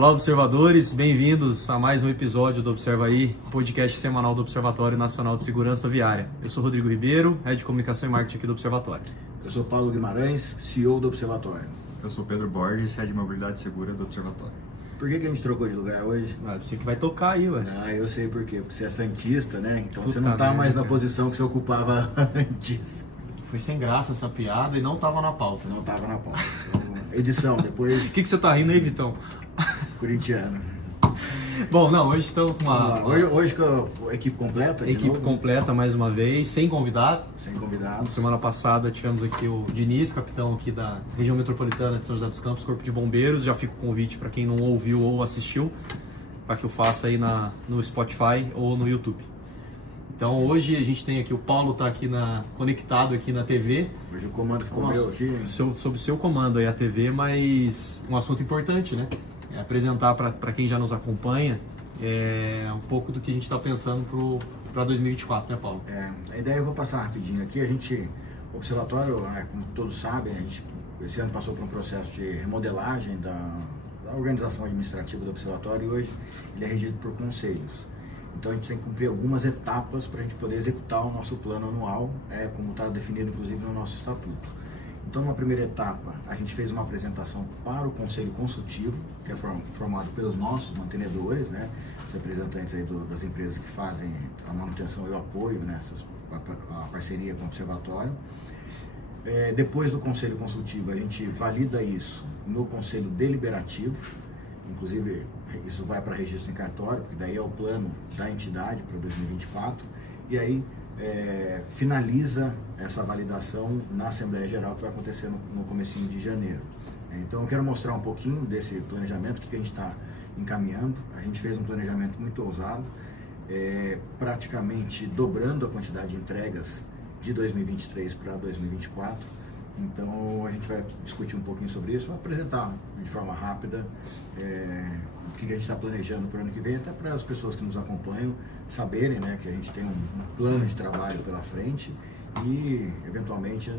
Olá, observadores, bem-vindos a mais um episódio do Observa Aí, podcast semanal do Observatório Nacional de Segurança Viária. Eu sou Rodrigo Ribeiro, Head de Comunicação e Marketing aqui do Observatório. Eu sou Paulo Guimarães, CEO do Observatório. Eu sou Pedro Borges, Head de Mobilidade Segura do Observatório. Por que a gente trocou de lugar hoje? Você que vai tocar aí, ué. Eu sei por quê. Porque você é santista, né? Então Puta você não tá merda, mais na cara. posição que você ocupava antes. Foi sem graça essa piada e não tava na pauta. Não tava na pauta. Então, edição, O depois que você tá rindo aí, Vitão? corintiano. Bom, não, hoje estamos com Vamos lá. uma Hoje com a equipe completa, de equipe novo, completa mais uma vez, sem convidado. sem convidados. Semana passada tivemos aqui o Diniz, capitão aqui da região metropolitana de São José dos Campos, Corpo de Bombeiros. Já fica o convite para quem não ouviu ou assistiu, para que eu faça aí no Spotify ou no YouTube. Então hoje a gente tem aqui, o Paulo está aqui conectado aqui na TV. Hoje o comando ficou meu aqui. Sob o seu comando aí a TV, mas um assunto importante, né? É apresentar para quem já nos acompanha um pouco do que a gente está pensando para 2024, né, Paulo? A ideia eu vou passar rapidinho aqui. O Observatório, como todos sabem, a gente esse ano passou por um processo de remodelagem da organização administrativa do Observatório e hoje ele é regido por conselhos. Então a gente tem que cumprir algumas etapas para a gente poder executar o nosso plano anual, como está definido inclusive no nosso estatuto. Então, numa primeira etapa, a gente fez uma apresentação para o Conselho Consultivo, que é formado pelos nossos mantenedores, né, os representantes aí das empresas que fazem a manutenção e o apoio, né, a parceria com o Observatório. Depois do Conselho Consultivo, a gente valida isso no Conselho Deliberativo, inclusive isso vai para registro em cartório, porque daí é o plano da entidade para 2024, e aí finaliza essa validação na Assembleia Geral, que vai acontecer no comecinho de janeiro. Então eu quero mostrar um pouquinho desse planejamento, o que a gente está encaminhando. A gente fez um planejamento muito ousado, praticamente dobrando a quantidade de entregas de 2023 para 2024. Então a gente vai discutir um pouquinho sobre isso, vou apresentar de forma rápida o que a gente está planejando para o ano que vem, até para as pessoas que nos acompanham saberem, né, que a gente tem um plano de trabalho pela frente e eventualmente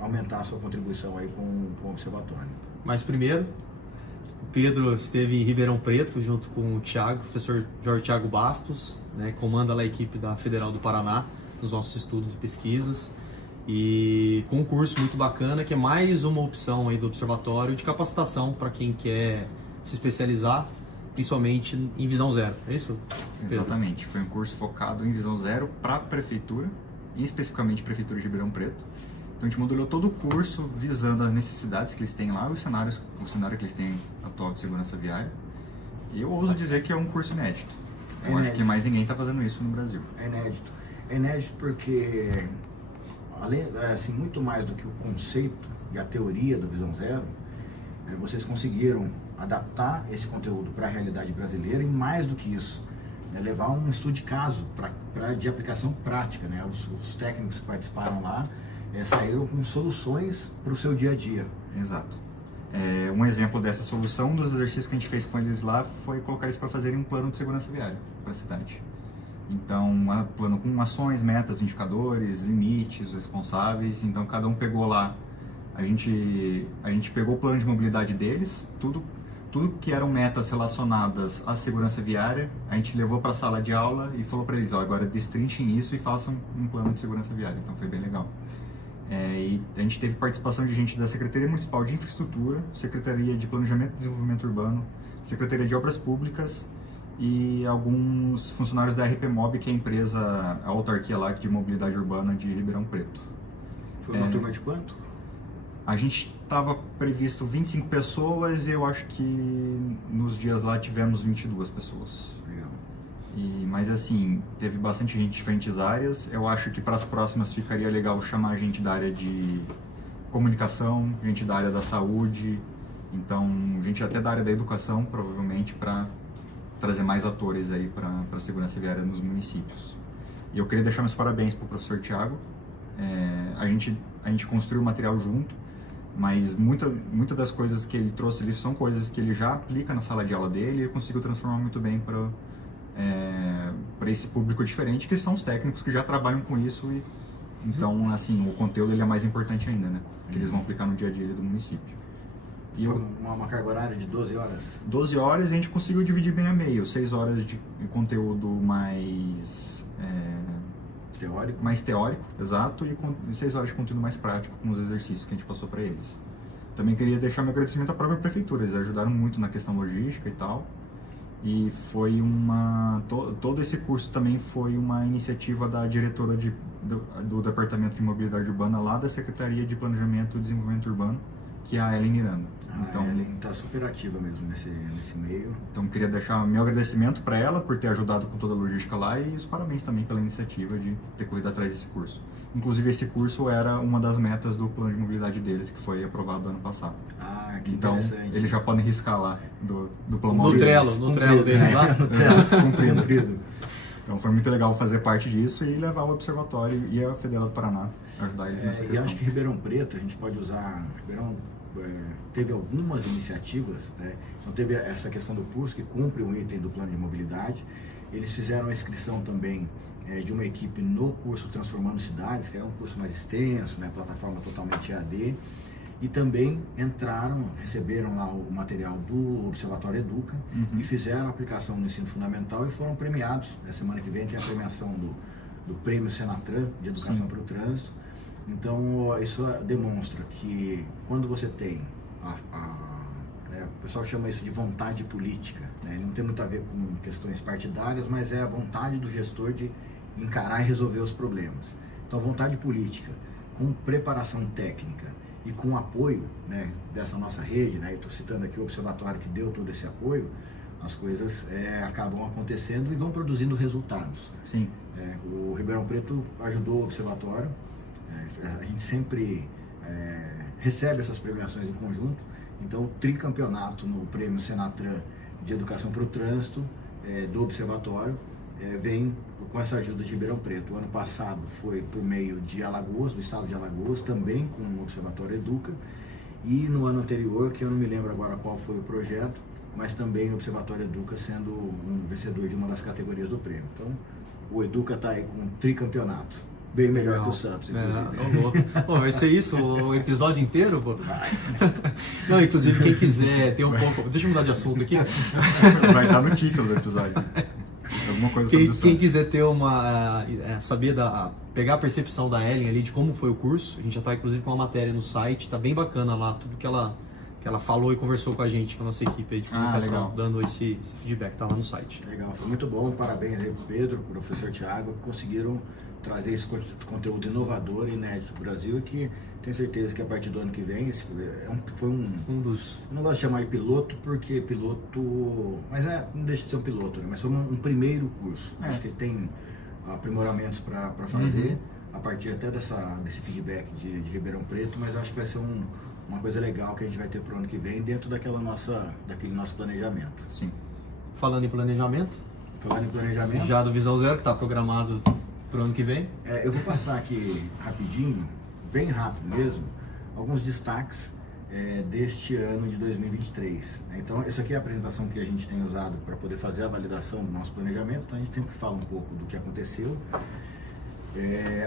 aumentar a sua contribuição aí com o Observatório. Mas primeiro, o Pedro esteve em Ribeirão Preto junto com o Thiago, professor Jorge Thiago Bastos, né, comanda lá a equipe da Federal do Paraná nos nossos estudos e pesquisas, e com um curso muito bacana que é mais uma opção aí do Observatório de capacitação para quem quer se especializar, principalmente em visão zero, é isso, Pedro? Exatamente, foi um curso focado em visão zero para a prefeitura, e especificamente prefeitura de Ribeirão Preto. Então a gente modelou todo o curso visando as necessidades que eles têm lá, o cenário que eles têm atual de segurança viária. E eu ouso dizer que é um curso inédito. Eu acho que mais ninguém está fazendo isso no Brasil. É inédito. É inédito porque, além, assim, muito mais do que o conceito e a teoria do Visão Zero, vocês conseguiram adaptar esse conteúdo para a realidade brasileira e, mais do que isso, levar um estudo de caso de aplicação prática. Né? Os técnicos que participaram lá saíram com soluções para o seu dia a dia. Exato. Um exemplo dessa solução, um dos exercícios que a gente fez com eles lá, foi colocar eles para fazerem um plano de segurança viária para a cidade. Então, um plano com ações, metas, indicadores, limites, responsáveis. Então, cada um pegou lá, a gente pegou o plano de mobilidade deles, tudo que eram metas relacionadas à segurança viária, a gente levou para a sala de aula e falou para eles, agora destrinchem isso e façam um plano de segurança viária. Então, foi bem legal. E a gente teve participação de gente da Secretaria Municipal de Infraestrutura, Secretaria de Planejamento e Desenvolvimento Urbano, Secretaria de Obras Públicas, e alguns funcionários da RPMob, que é a autarquia lá de mobilidade urbana de Ribeirão Preto. Foi uma turma de quanto? A gente estava previsto 25 pessoas e eu acho que nos dias lá tivemos 22 pessoas. Legal. Mas assim, teve bastante gente de diferentes áreas. Eu acho que para as próximas ficaria legal chamar gente da área de comunicação, gente da área da saúde, então gente até da área da educação, provavelmente, para trazer mais atores aí para a segurança viária nos municípios. E eu queria deixar meus parabéns para o professor Thiago. A gente construiu o material junto, mas muita das coisas que ele trouxe ali são coisas que ele já aplica na sala de aula dele e ele conseguiu transformar muito bem para esse público diferente, que são os técnicos que já trabalham com isso. E então, assim, o conteúdo ele é mais importante ainda, né? Que eles vão aplicar no dia a dia do município. E Foi uma carga horária de 12 horas? 12 horas a gente conseguiu dividir bem a meio. 6 horas de conteúdo mais teórico, exato, e 6 horas de conteúdo mais prático com os exercícios que a gente passou para eles. Também queria deixar meu agradecimento à própria prefeitura, eles ajudaram muito na questão logística e tal. E foi todo esse curso também foi uma iniciativa da diretora do Departamento de Mobilidade Urbana lá da Secretaria de Planejamento e Desenvolvimento Urbano, que é a Ellen Miranda. Então, a Ellen está super ativa mesmo nesse meio. Então queria deixar meu agradecimento para ela por ter ajudado com toda a logística lá e os parabéns também pela iniciativa de ter corrido atrás desse curso. Inclusive esse curso era uma das metas do plano de mobilidade deles, que foi aprovado ano passado. Ah, que então, interessante. eles já podem riscar lá do plano No Trello deles lá. No Trello, cumprido. Então foi muito legal fazer parte disso e levar o Observatório e a Federal do Paraná a ajudar eles nessa questão. E acho que Ribeirão Preto, a gente pode usar... Ribeirão teve algumas iniciativas, né? Então teve essa questão do curso, que cumpre um item do plano de mobilidade. Eles fizeram a inscrição também de uma equipe no curso Transformando Cidades, que é um curso mais extenso, né? Plataforma totalmente EAD. E também receberam lá o material do Observatório Educa e fizeram a aplicação no ensino fundamental e foram premiados. Na semana que vem tem a premiação do Prêmio Senatran de Educação para o Trânsito. Então isso demonstra que quando você tem, o pessoal chama isso de vontade política, né? Não tem muito a ver com questões partidárias, mas é a vontade do gestor de encarar e resolver os problemas. Então vontade política, com preparação técnica e com apoio, né, dessa nossa rede, né? Estou citando aqui o Observatório que deu todo esse apoio, as coisas acabam acontecendo e vão produzindo resultados. Sim. O Ribeirão Preto ajudou o Observatório, a gente sempre recebe essas premiações em conjunto, então o tricampeonato no Prêmio Senatran de Educação para o Trânsito do Observatório vem com essa ajuda de Ribeirão Preto. O ano passado foi por meio de Alagoas, do estado de Alagoas, também com o Observatório Educa, e no ano anterior, que eu não me lembro agora qual foi o projeto, mas também o Observatório Educa sendo um vencedor de uma das categorias do prêmio. Então o Educa está aí com um tricampeonato, bem melhor que o Santos, inclusive. Pô, vai ser isso o episódio inteiro, pô? Não, inclusive quem quiser ter um pouco... Deixa eu mudar de assunto aqui. Vai estar no título do episódio. Alguma coisa sobre o Santos. Quem quiser ter pegar a percepção da Ellen ali de como foi o curso, a gente já está inclusive com uma matéria no site, tá bem bacana lá, tudo que ela falou e conversou com a gente, com a nossa equipe aí de comunicação, dando esse feedback, tá lá no site. Legal, foi muito bom, parabéns aí pro Pedro, pro professor Thiago, que conseguiram trazer esse conteúdo inovador e inédito pro Brasil, e que tenho certeza que a partir do ano que vem foi um dos... Eu não gosto de chamar de piloto, porque piloto... Mas não deixa de ser um piloto, né? Mas foi um primeiro curso. Acho que tem aprimoramentos para fazer, a partir até desse feedback de Ribeirão Preto, mas acho que vai ser uma coisa legal que a gente vai ter pro ano que vem, dentro daquele nosso planejamento. Sim. Falando em planejamento, já do Visão Zero, que está programado pro ano que vem. Eu vou passar aqui rapidinho, bem rápido mesmo, alguns destaques deste ano de 2023. Então, essa aqui é a apresentação que a gente tem usado para poder fazer a validação do nosso planejamento. Então, a gente sempre fala um pouco do que aconteceu.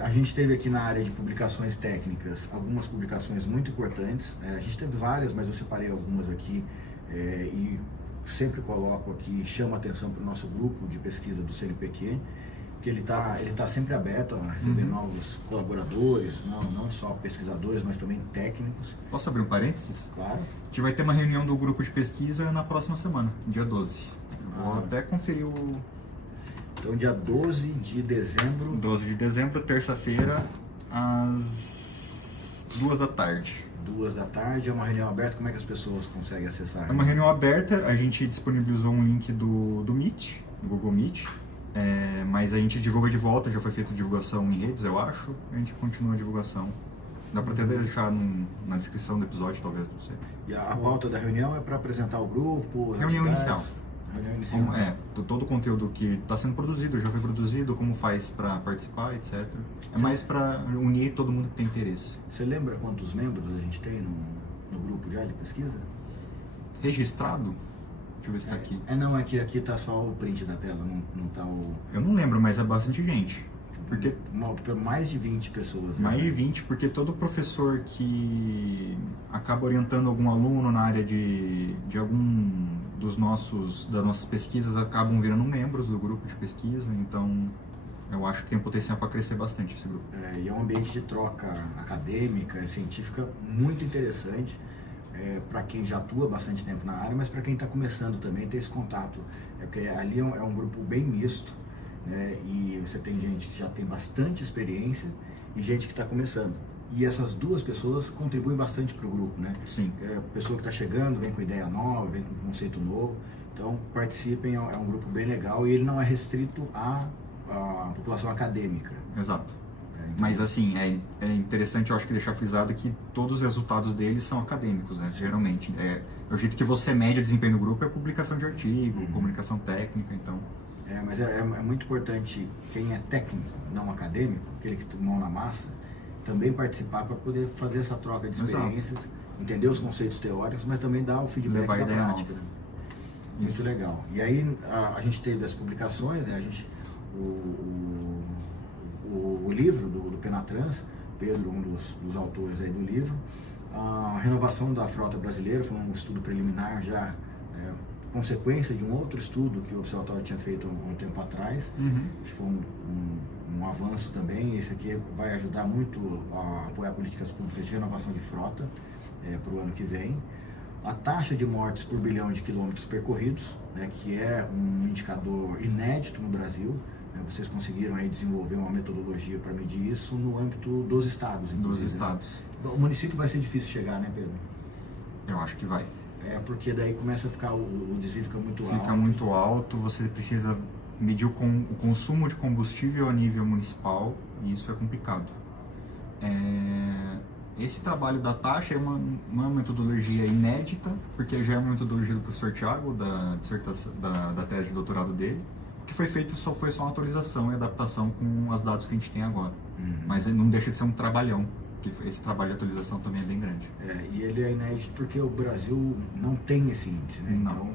A gente teve aqui na área de publicações técnicas algumas publicações muito importantes. A gente teve várias, mas eu separei algumas aqui e sempre coloco aqui, chamo a atenção para o nosso grupo de pesquisa do CNPq, que ele tá sempre aberto a receber novos colaboradores, não só pesquisadores, mas também técnicos. Posso abrir um parênteses? Claro. A gente vai ter uma reunião do grupo de pesquisa na próxima semana, dia 12. Vou até conferir o... Então, dia 12 de dezembro... 12 de dezembro, terça-feira, às 2 da tarde. 2 da tarde, é uma reunião aberta, como é que as pessoas conseguem acessar? É uma reunião aberta, a gente disponibilizou um link do Meet, do Google Meet, mas a gente divulga de volta, já foi feita divulgação em redes, eu acho, a gente continua a divulgação. Dá para até deixar na descrição do episódio, talvez, não sei. E a pauta da reunião é para apresentar o grupo? Reunião inicial. Reunião inicial. Todo o conteúdo que está sendo produzido, já foi produzido, como faz para participar, etc. É mais para unir todo mundo que tem interesse. Você lembra quantos membros a gente tem no grupo já de pesquisa? Registrado? Deixa eu ver se está aqui. Não, aqui tá só o print da tela, não tá o... Eu não lembro, mas é bastante gente. Porque mais de 20 pessoas. Mais de 20, porque todo professor que acaba orientando algum aluno na área de algum das nossas pesquisas acabam virando membros do grupo de pesquisa, então eu acho que tem potencial para crescer bastante esse grupo. E é um ambiente de troca acadêmica e científica muito interessante, para quem já atua bastante tempo na área, mas para quem está começando também ter esse contato, porque ali é um grupo bem misto, né? E você tem gente que já tem bastante experiência e gente que está começando. E essas duas pessoas contribuem bastante para o grupo, né? Sim. A pessoa que está chegando vem com ideia nova, vem com conceito novo. Então, participem, é um grupo bem legal e ele não é restrito à população acadêmica. Exato. Então, mas assim, é interessante, eu acho que deixar frisado que todos os resultados deles são acadêmicos, né? Geralmente. O jeito que você mede o desempenho do grupo é publicação de artigo, comunicação técnica, então... Mas é muito importante quem é técnico, não acadêmico, aquele que tem mão na massa, também participar para poder fazer essa troca de experiências, Exato. Entender os conceitos teóricos, mas também dar o feedback da prática. Né? Muito legal. E aí a gente teve as publicações, né? O livro do Penatrans, Pedro, um dos autores aí do livro, a renovação da frota brasileira foi um estudo preliminar já, consequência de um outro estudo que o Observatório tinha feito há um tempo atrás. Acho que foi um avanço também. Esse aqui vai ajudar muito a apoiar políticas públicas de renovação de frota para o ano que vem. A taxa de mortes por bilhão de quilômetros percorridos, né, que é um indicador inédito no Brasil. Vocês conseguiram aí desenvolver uma metodologia para medir isso no âmbito dos estados. Dos estados. O município vai ser difícil chegar, né, Pedro? Eu acho que vai. Porque daí começa a ficar, o desvio fica muito alto. Fica muito alto, você precisa medir o consumo de combustível a nível municipal e isso é complicado. Esse trabalho da taxa é uma metodologia inédita, porque já é uma metodologia do professor Thiago, da tese de doutorado dele. O que foi feito foi só uma atualização e adaptação com os dados que a gente tem agora. Mas não deixa de ser um trabalhão. Esse trabalho de atualização também é bem grande. E ele é inédito porque o Brasil não tem esse índice, né? Não. Então,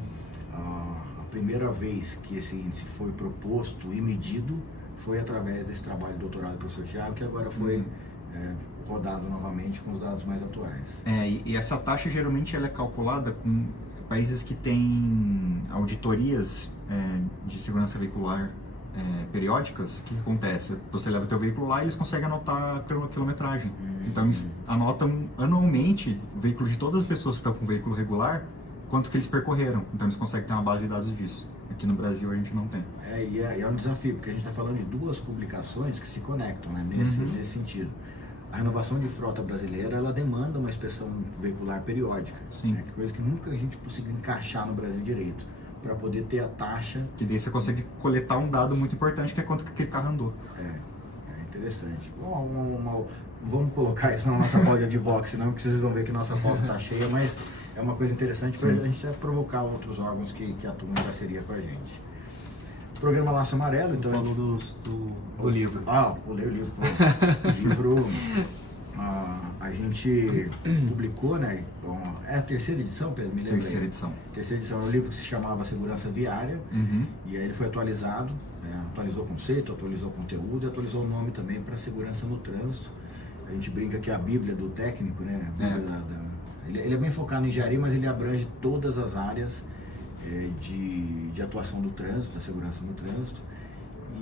a primeira vez que esse índice foi proposto e medido foi através desse trabalho de doutorado do professor Thiago, que agora foi rodado novamente com os dados mais atuais. E essa taxa geralmente ela é calculada com países que têm auditorias de segurança veicular periódicas. O que acontece? Você leva o teu veículo lá e eles conseguem anotar a quilometragem. Então eles anotam anualmente o veículo de todas as pessoas que estão com veículo regular, quanto que eles percorreram. Então eles conseguem ter uma base de dados disso. Aqui no Brasil a gente não tem. E é um desafio, porque a gente está falando de duas publicações que se conectam, né, nesse sentido. A renovação de frota brasileira, ela demanda uma inspeção veicular periódica. Sim. Né, coisa que nunca a gente conseguiu encaixar no Brasil direito, para poder ter a taxa. Que daí você consegue coletar um dado muito importante, que é quanto que aquele carro andou. É interessante. Vamos colocar isso na nossa pauta de Vox, não, porque vocês vão ver que nossa pauta está cheia, mas é uma coisa interessante para a gente provocar outros órgãos que atuam em parceria com a gente. Programa Laço Amarelo, então. Falou do livro. O livro. O livro a gente publicou, né? É a terceira edição, Pedro? Me lembra? Terceira edição. Terceira edição é um livro que se chamava Segurança Viária, e aí ele foi atualizado, atualizou o conceito, atualizou o conteúdo e atualizou o nome também para segurança no trânsito. A gente brinca que é a Bíblia do técnico, né? Ele é bem focado em engenharia, mas ele abrange todas as áreas de atuação do trânsito, da segurança no trânsito.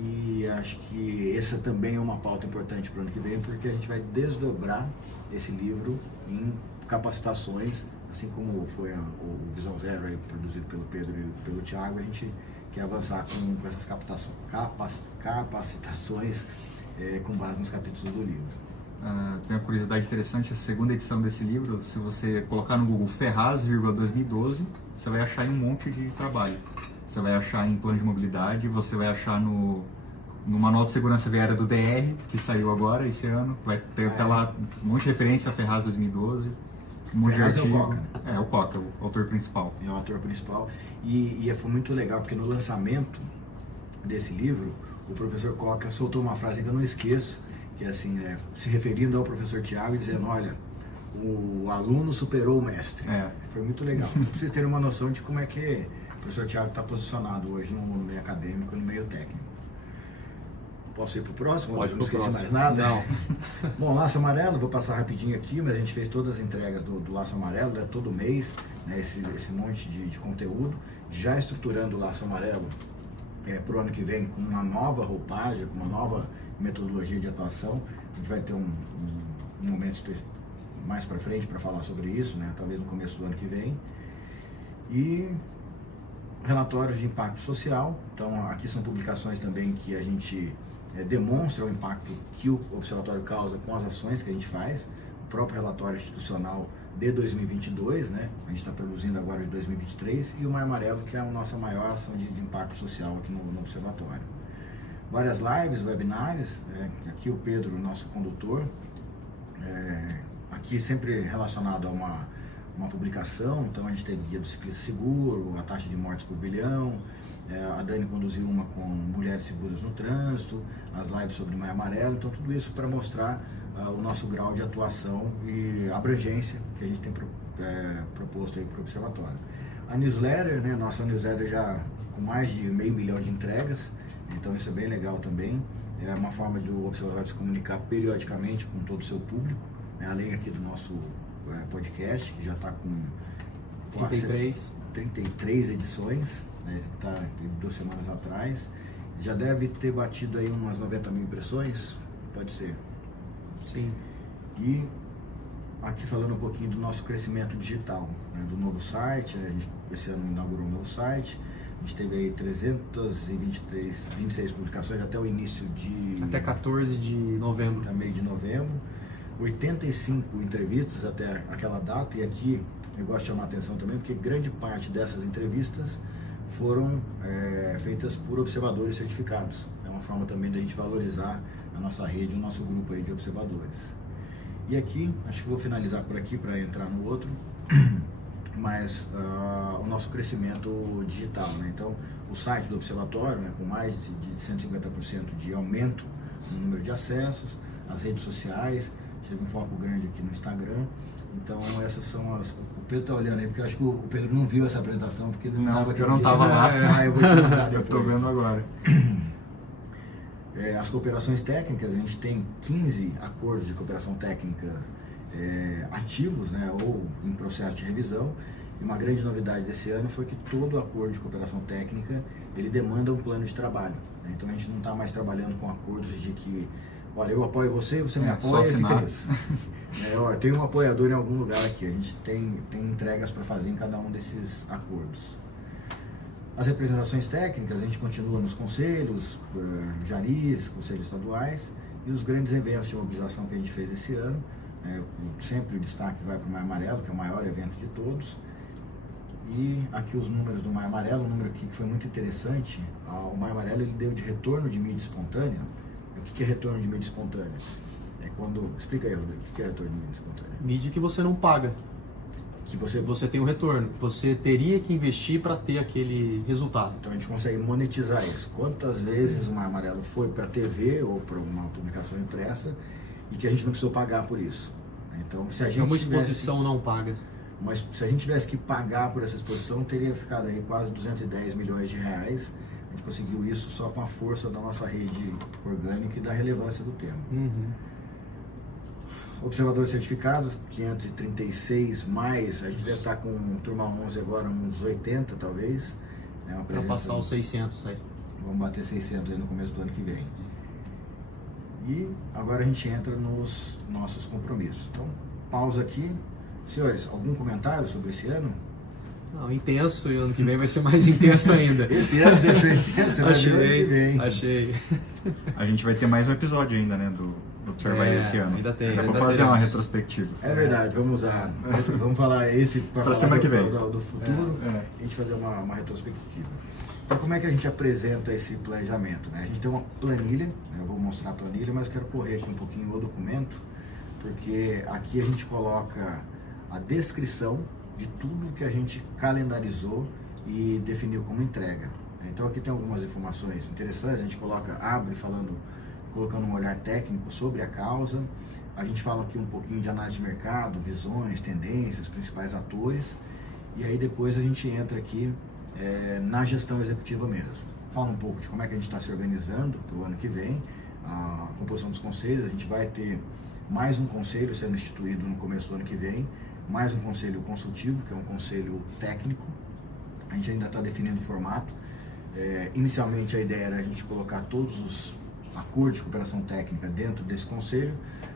E acho que essa também é uma pauta importante para o ano que vem, porque a gente vai desdobrar esse livro em capacitações, assim como foi o Visão Zero aí, produzido pelo Pedro e pelo Thiago. A gente quer avançar com essas capacitações com base nos capítulos do livro. Tem uma curiosidade interessante, a segunda edição desse livro, se você colocar no Google Ferraz, 2012, você vai achar em um monte de trabalho. Você vai achar em plano de mobilidade, você vai achar no Manual de Segurança Viária do DR, que saiu agora, esse ano. Vai ter até lá um monte de referência a Ferraz 2012. Um monte de artigo. É o Coca, né? O Coca, o autor principal. É o autor principal. E foi muito legal, porque no lançamento desse livro, o professor Coca soltou uma frase que eu não esqueço, que é assim, se referindo ao professor Thiago, dizendo, olha, o aluno superou o mestre. Foi muito legal. Pra vocês terem uma noção de como é que o professor Thiago está posicionado hoje no meio acadêmico e no meio técnico. Posso ir para o próximo? Pode não esqueci próximo. mais nada? Não. Bom, Laço Amarelo, vou passar rapidinho aqui, mas a gente fez todas as entregas do Laço Amarelo, né, todo mês, né, esse monte de conteúdo, já estruturando o Laço Amarelo para o ano que vem com uma nova roupagem, com uma nova metodologia de atuação. A gente vai ter um momento mais para frente para falar sobre isso, né, talvez no começo do ano que vem. E relatórios de impacto social, então aqui são publicações também que a gente demonstra o impacto que o Observatório causa com as ações que a gente faz, o próprio relatório institucional de 2022, né? A gente está produzindo agora de 2023, e o Maio Amarelo, que é a nossa maior ação de impacto social aqui no Observatório. Várias lives, webinários, aqui o Pedro, nosso condutor, aqui sempre relacionado a uma publicação, então a gente teve guia do ciclista seguro, a taxa de mortes por bilhão, a Dani conduziu uma com mulheres seguras no trânsito, as lives sobre o Maio Amarelo, então tudo isso para mostrar o nosso grau de atuação e abrangência que a gente tem proposto aí para o Observatório. A newsletter, né, nossa newsletter já com mais de 500 mil de entregas, então isso é bem legal também, é uma forma de o Observatório se comunicar periodicamente com todo o seu público, né, além aqui do nosso podcast, que já está com 33 edições, né, esse que está 2 semanas atrás, já deve ter batido aí umas 90 mil impressões, pode ser? Sim. E aqui falando um pouquinho do nosso crescimento digital, né, do novo site, a gente esse ano inaugurou um novo site, a gente teve aí 326 publicações até o início de... Até 14 de novembro. Até meio de novembro. 85 entrevistas até aquela data, e aqui eu gosto de chamar a atenção também, porque grande parte dessas entrevistas foram feitas por observadores certificados. É uma forma também da gente valorizar a nossa rede, o nosso grupo aí de observadores. E aqui, acho que vou finalizar por aqui para entrar no outro, mas o nosso crescimento digital, né? Então, o site do Observatório, né, com mais de 150% de aumento no número de acessos, as redes sociais, teve um foco grande aqui no Instagram. Então essas são as... O Pedro está olhando aí, porque eu acho que o Pedro não viu essa apresentação, porque ele não estava aqui. Eu não estava lá. Eu vou te mandar depois. Eu estou vendo agora. As cooperações técnicas, a gente tem 15 acordos de cooperação técnica ativos, né, ou em processo de revisão. E uma grande novidade desse ano foi que todo acordo de cooperação técnica, ele demanda um plano de trabalho, né? Então a gente não está mais trabalhando com acordos de que, olha, eu apoio você, você me apoia, fica nisso. Tem um apoiador em algum lugar aqui, a gente tem entregas para fazer em cada um desses acordos. As representações técnicas, a gente continua nos conselhos, jaris, conselhos estaduais, e os grandes eventos de mobilização que a gente fez esse ano, sempre o destaque vai para o Maio Amarelo, que é o maior evento de todos. E aqui os números do Maio Amarelo, um número aqui que foi muito interessante, o Maio Amarelo ele deu de retorno de mídia espontânea. O que é retorno de mídia espontânea? Explica aí, Rodrigo, o que é retorno de mídia espontânea? Mídia que você não paga, que você tem um retorno, que você teria que investir para ter aquele resultado. Então a gente consegue monetizar isso. Quantas vezes o Maio Amarelo foi para a TV ou para uma publicação impressa e que a gente não precisou pagar por isso. Então, se a gente uma exposição não paga. Mas se a gente tivesse que pagar por essa exposição, teria ficado aí quase 210 milhões de reais. A gente conseguiu isso só com a força da nossa rede orgânica e da relevância do tema. Observadores certificados, 536 mais, a gente deve estar com turma 11 agora, uns 80 talvez. Para passar os 600 aí. Vamos bater 600 aí no começo do ano que vem. E agora a gente entra nos nossos compromissos. Então, pausa aqui. Senhores, algum comentário sobre esse ano? Não, intenso, e ano que vem vai ser mais intenso ainda. Esse ano vai ser intenso, ano que vem. Achei. A gente vai ter mais um episódio ainda, né, do Observar esse ano. Ainda tem. Dá pra fazer uma retrospectiva. É verdade, vamos falar esse para falar semana que vem. Do futuro, a gente fazer uma retrospectiva. Então, como é que a gente apresenta esse planejamento, né? A gente tem uma planilha, né? Eu vou mostrar a planilha, mas eu quero correr aqui um pouquinho o documento, porque aqui a gente coloca a descrição de tudo que a gente calendarizou e definiu como entrega. Então aqui tem algumas informações interessantes, a gente abre colocando um olhar técnico sobre a causa, a gente fala aqui um pouquinho de análise de mercado, visões, tendências, principais atores, e aí depois a gente entra aqui na gestão executiva mesmo. Fala um pouco de como é que a gente está se organizando para o ano que vem, a composição dos conselhos. A gente vai ter mais um conselho sendo instituído no começo do ano que vem, mais um conselho consultivo, que é um conselho técnico. A gente ainda está definindo o formato. Inicialmente a ideia era a gente colocar todos os acordos de cooperação técnica dentro desse conselho,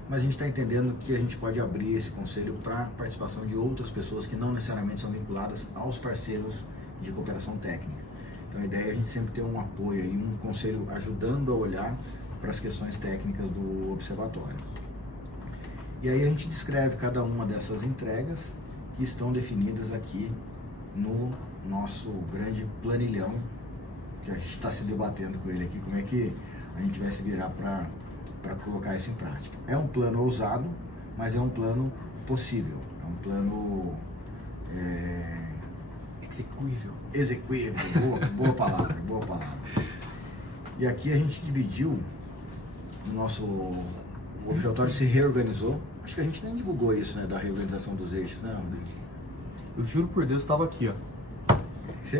mas a gente está entendendo que a gente pode abrir esse conselho para a participação de outras pessoas que não necessariamente são vinculadas aos parceiros de cooperação técnica. Então a ideia é a gente sempre ter um apoio e um conselho ajudando a olhar para as questões técnicas do observatório. E aí a gente descreve cada uma dessas entregas que estão definidas aqui no nosso grande planilhão, que a gente está se debatendo com ele aqui, como é que a gente vai se virar para colocar isso em prática. É um plano ousado, mas é um plano possível, é um plano execuível, boa palavra. E aqui a gente dividiu o observatório se reorganizou. Acho que a gente nem divulgou isso, né, da reorganização dos eixos, né, Rodrigo? Eu juro por Deus, estava aqui, ó.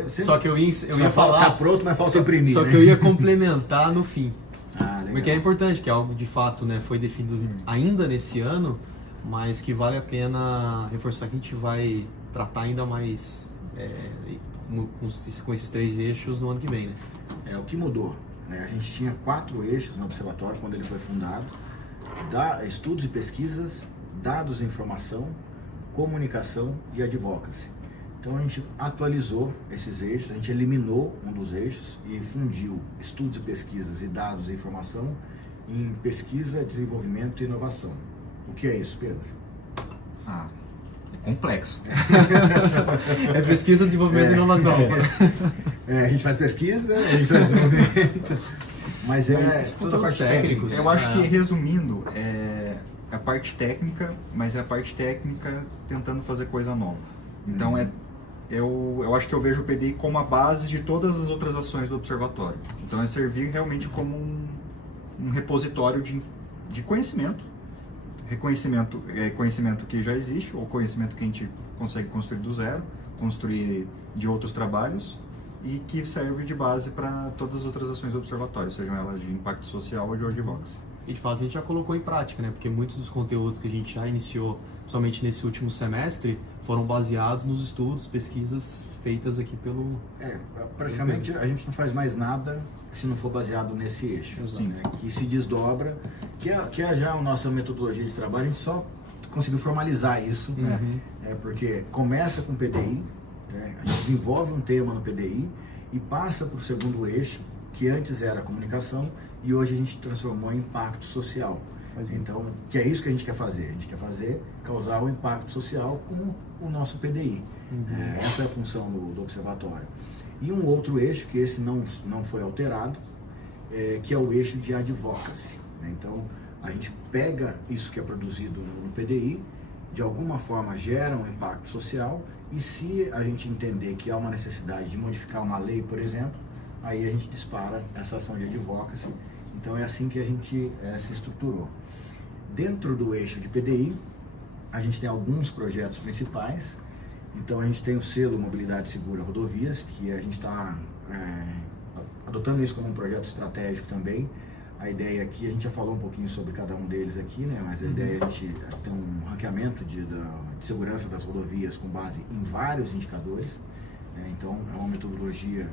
Só que eu ia falar... Tá pronto, mas falta imprimir, Só né? que eu ia complementar no fim. Legal. Porque é importante, que é algo de fato, né, foi definido ainda nesse ano, mas que vale a pena reforçar que a gente vai tratar ainda mais com esses 3 eixos no ano que vem, né? O que mudou, né? A gente tinha 4 eixos no observatório quando ele foi fundado: estudos e pesquisas, dados e informação, comunicação e advocacy. Então a gente atualizou esses eixos, a gente eliminou um dos eixos e fundiu estudos e pesquisas e dados e informação em pesquisa, desenvolvimento e inovação. O que é isso, Pedro? É complexo. É pesquisa, desenvolvimento e inovação. A gente faz pesquisa, a gente faz desenvolvimento, mas toda a parte técnica. Eu acho que, resumindo, é a parte técnica, mas é a parte técnica tentando fazer coisa nova. Então eu acho que eu vejo o PDI como a base de todas as outras ações do observatório. Então é servir realmente como um repositório de conhecimento. Conhecimento que já existe, ou conhecimento que a gente consegue construir do zero, construir de outros trabalhos, e que serve de base para todas as outras ações do observatório, sejam elas de impacto social ou de advocacy. E de fato a gente já colocou em prática, né? Porque muitos dos conteúdos que a gente já iniciou, somente nesse último semestre, foram baseados nos estudos, pesquisas feitas aqui pelo... Praticamente a gente não faz mais nada se não for baseado nesse eixo, né? Que se desdobra, que é já a nossa metodologia de trabalho. A gente só conseguiu formalizar isso, né? Porque começa com PDI, né? A gente desenvolve um tema no PDI e passa para o segundo eixo, que antes era comunicação, e hoje a gente transformou em impacto social. Então, que é isso que a gente quer fazer. A gente quer causar um impacto social com o nosso PDI. Essa é a função do observatório. E um outro eixo, que esse não foi alterado, que é o eixo de advocacy, né? Então, a gente pega isso que é produzido no PDI, de alguma forma gera um impacto social, e se a gente entender que há uma necessidade de modificar uma lei, por exemplo, aí a gente dispara essa ação de advocacy. Então é assim que a gente se estruturou. Dentro do eixo de PDI, a gente tem alguns projetos principais. Então a gente tem o selo Mobilidade Segura Rodovias, que a gente está adotando isso como um projeto estratégico também. A ideia aqui, a gente já falou um pouquinho sobre cada um deles aqui, né? Mas a ideia é a gente ter um ranqueamento de segurança das rodovias com base em vários indicadores, né? Então é uma metodologia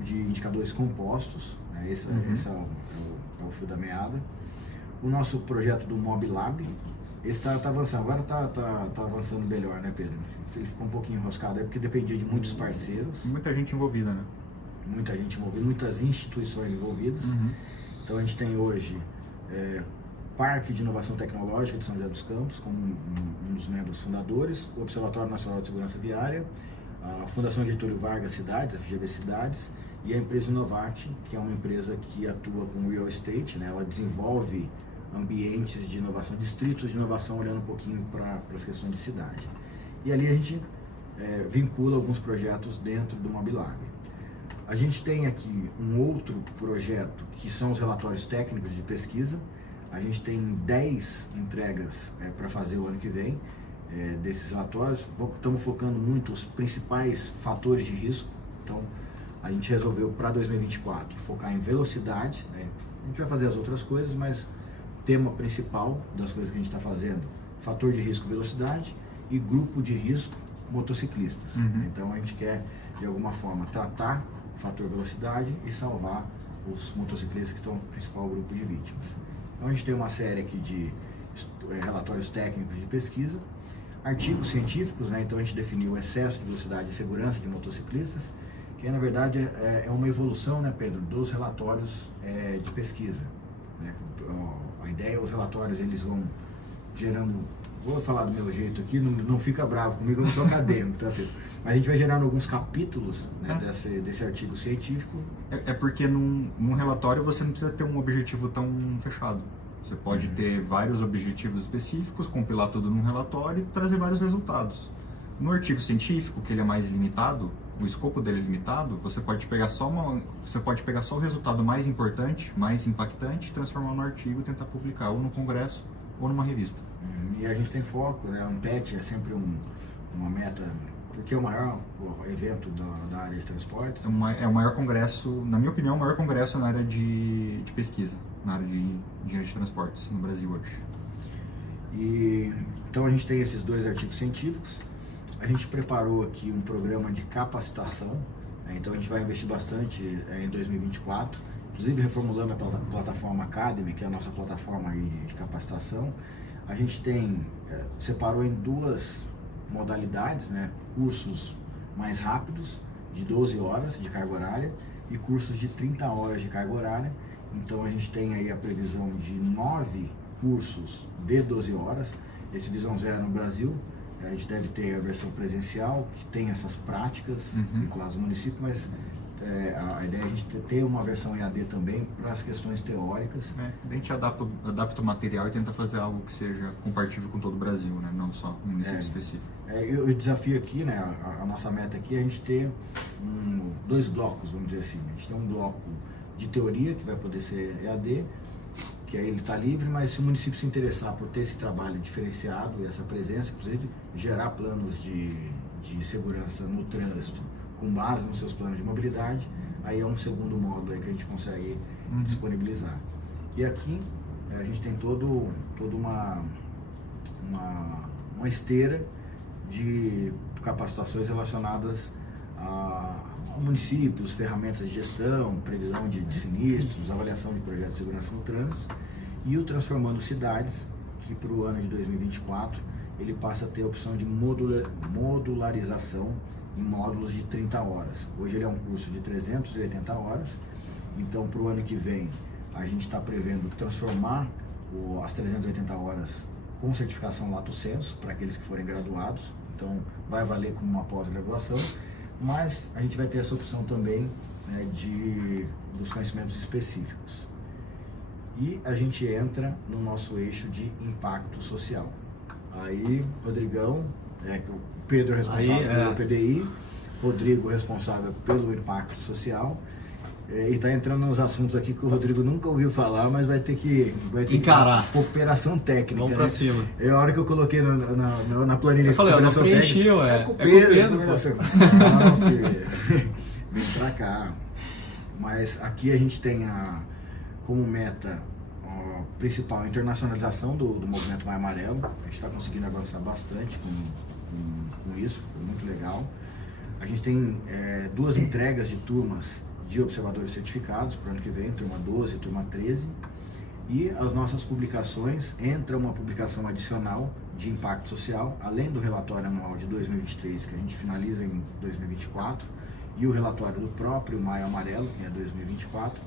de indicadores compostos, né? Esse é o fio da meada. O nosso projeto do MobLab, esse está avançando, agora está avançando melhor, né, Pedro? Ele ficou um pouquinho enroscado aí porque dependia de muitos parceiros. Muita gente envolvida, né? Muita gente envolvida, muitas instituições envolvidas. Então a gente tem hoje Parque de Inovação Tecnológica de São José dos Campos, como um dos membros fundadores, o Observatório Nacional de Segurança Viária, a Fundação Getúlio Vargas Cidades, a FGV Cidades, e a empresa Inovate, que é uma empresa que atua com real estate, né? Ela desenvolve ambientes de inovação, distritos de inovação, olhando um pouquinho para as questões de cidade. E ali a gente vincula alguns projetos dentro do MobLab. A gente tem aqui um outro projeto, que são os relatórios técnicos de pesquisa. A gente tem 10 entregas para fazer o ano que vem desses relatórios. Estamos focando muito os principais fatores de risco. Então, a gente resolveu para 2024 focar em velocidade, né? A gente vai fazer as outras coisas, mas o tema principal das coisas que a gente está fazendo, fator de risco velocidade e grupo de risco motociclistas. Então a gente quer, de alguma forma, tratar o fator velocidade e salvar os motociclistas que estão no principal grupo de vítimas. Então a gente tem uma série aqui de relatórios técnicos de pesquisa, artigos científicos, né? Então a gente definiu o excesso de velocidade e segurança de motociclistas, que na verdade é uma evolução, né, Pedro, dos relatórios de pesquisa. Né? A ideia, os relatórios, eles vão gerando, vou falar do meu jeito aqui, não fica bravo comigo, eu não sou acadêmico, tá, Pedro? Mas a gente vai gerando alguns capítulos, né, desse artigo científico. É porque num relatório você não precisa ter um objetivo tão fechado. Você pode ter vários objetivos específicos, compilar tudo num relatório e trazer vários resultados. No artigo científico, que ele é mais limitado, o escopo dele é limitado, você pode pegar só o resultado mais importante, mais impactante, transformar no artigo e tentar publicar ou no congresso ou numa revista. E a gente tem foco, né? Um PET é sempre uma meta, porque é o maior evento da área de transportes. É o maior congresso, na minha opinião, o maior congresso na área de pesquisa, na área de engenharia de transportes no Brasil hoje. Então a gente tem esses 2 artigos científicos. A gente preparou aqui um programa de capacitação, né? Então a gente vai investir bastante em 2024, inclusive reformulando a plataforma Academy, que é a nossa plataforma aí de capacitação. A gente separou em 2 modalidades, né? Cursos mais rápidos, de 12 horas de carga horária, e cursos de 30 horas de carga horária. Então a gente tem aí a previsão de 9 cursos de 12 horas, esse Visão Zero no Brasil. A gente deve ter a versão presencial, que tem essas práticas vinculadas ao município, mas a ideia é a gente ter uma versão EAD também para as questões teóricas. A gente adapta o material e tenta fazer algo que seja compatível com todo o Brasil, né? Não só um município específico. O desafio aqui, né, a nossa meta aqui é a gente ter 2 blocos, vamos dizer assim. A gente tem um bloco de teoria, que vai poder ser EAD, que aí ele está livre, mas se o município se interessar por ter esse trabalho diferenciado e essa presença, inclusive gerar planos de segurança no trânsito com base nos seus planos de mobilidade, aí é um segundo módulo aí que a gente consegue disponibilizar. E aqui a gente tem toda uma esteira de capacitações relacionadas ao município, ferramentas de gestão, previsão de sinistros, avaliação de projetos de segurança no trânsito, e o Transformando Cidades, que para o ano de 2024 ele passa a ter a opção de modularização em módulos de 30 horas. Hoje ele é um curso de 380 horas, então para o ano que vem a gente está prevendo transformar as 380 horas com certificação Lato Sensu para aqueles que forem graduados, então vai valer como uma pós-graduação, mas a gente vai ter essa opção também, né, dos conhecimentos específicos. E a gente entra no nosso eixo de impacto social. Aí, Rodrigão, o Pedro responsável pelo PDI, Rodrigo responsável pelo impacto social, e está entrando nos assuntos aqui que o Rodrigo nunca ouviu falar, mas vai ter que encarar. Cooperação técnica. Vamos pra cima. A hora que eu coloquei na planilha eu falei, cooperação eu não preenchi, técnica, ué. é com o Pedro. Não, filho. Vem pra cá. Mas aqui a gente tem como meta principal a internacionalização do movimento Maio Amarelo. A gente está conseguindo avançar bastante com isso, foi muito legal. A gente tem 2 entregas de turmas de observadores certificados para o ano que vem, turma 12 e turma 13. E as nossas publicações, entra uma publicação adicional de impacto social, além do relatório anual de 2023, que a gente finaliza em 2024, e o relatório do próprio Maio Amarelo, que é 2024,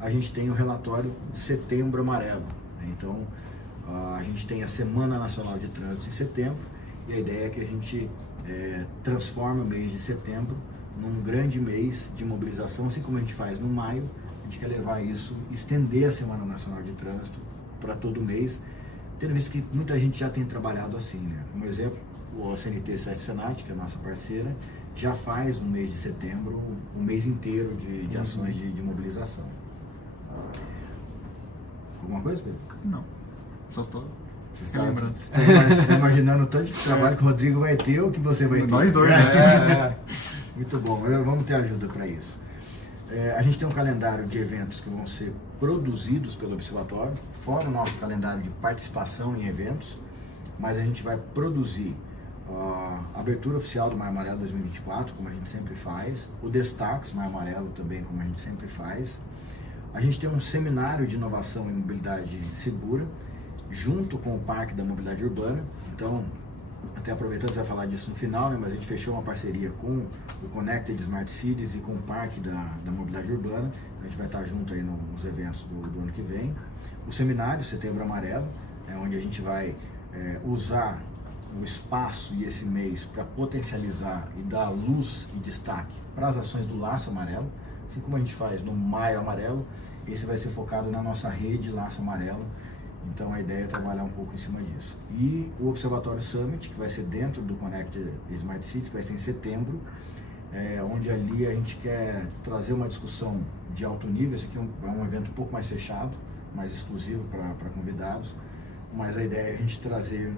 a gente tem o relatório Setembro Amarelo. Então, a gente tem a Semana Nacional de Trânsito em setembro, e a ideia é que a gente transforme o mês de setembro num grande mês de mobilização, assim como a gente faz no maio. A gente quer levar isso, estender a Semana Nacional de Trânsito para todo mês, tendo visto que muita gente já tem trabalhado assim, né? Como exemplo, o CNT Sete Senat, que é a nossa parceira, já faz no mês de setembro o mês inteiro de ações de mobilização. Alguma coisa, Pedro? Não, só estou lembrando. Você está imaginando o tanto de trabalho que o Rodrigo vai ter ou que você vai ter? Nós dois, né? Muito bom, vamos ter ajuda para isso. A gente tem um calendário de eventos que vão ser produzidos pelo Observatório, fora o nosso calendário de participação em eventos, mas a gente vai produzir a abertura oficial do Maio Amarelo 2024, como a gente sempre faz, o Destaques Maio Amarelo também, como a gente sempre faz. A gente tem um seminário de inovação em mobilidade segura, junto com o Parque da Mobilidade Urbana. Então, até aproveitando, você vai falar disso no final, né? Mas a gente fechou uma parceria com o Connected Smart Cities e com o Parque da Mobilidade Urbana. A gente vai estar junto aí nos eventos do ano que vem. O seminário Setembro Amarelo, onde a gente vai usar o espaço e esse mês para potencializar e dar luz e destaque para as ações do Laço Amarelo, assim como a gente faz no Maio Amarelo. Esse vai ser focado na nossa rede Laço Amarelo. Então a ideia é trabalhar um pouco em cima disso. E o Observatório Summit, que vai ser dentro do Connected Smart Cities, que vai ser em setembro, onde ali a gente quer trazer uma discussão de alto nível. Esse aqui é um evento um pouco mais fechado, mais exclusivo para convidados, mas a ideia é a gente trazer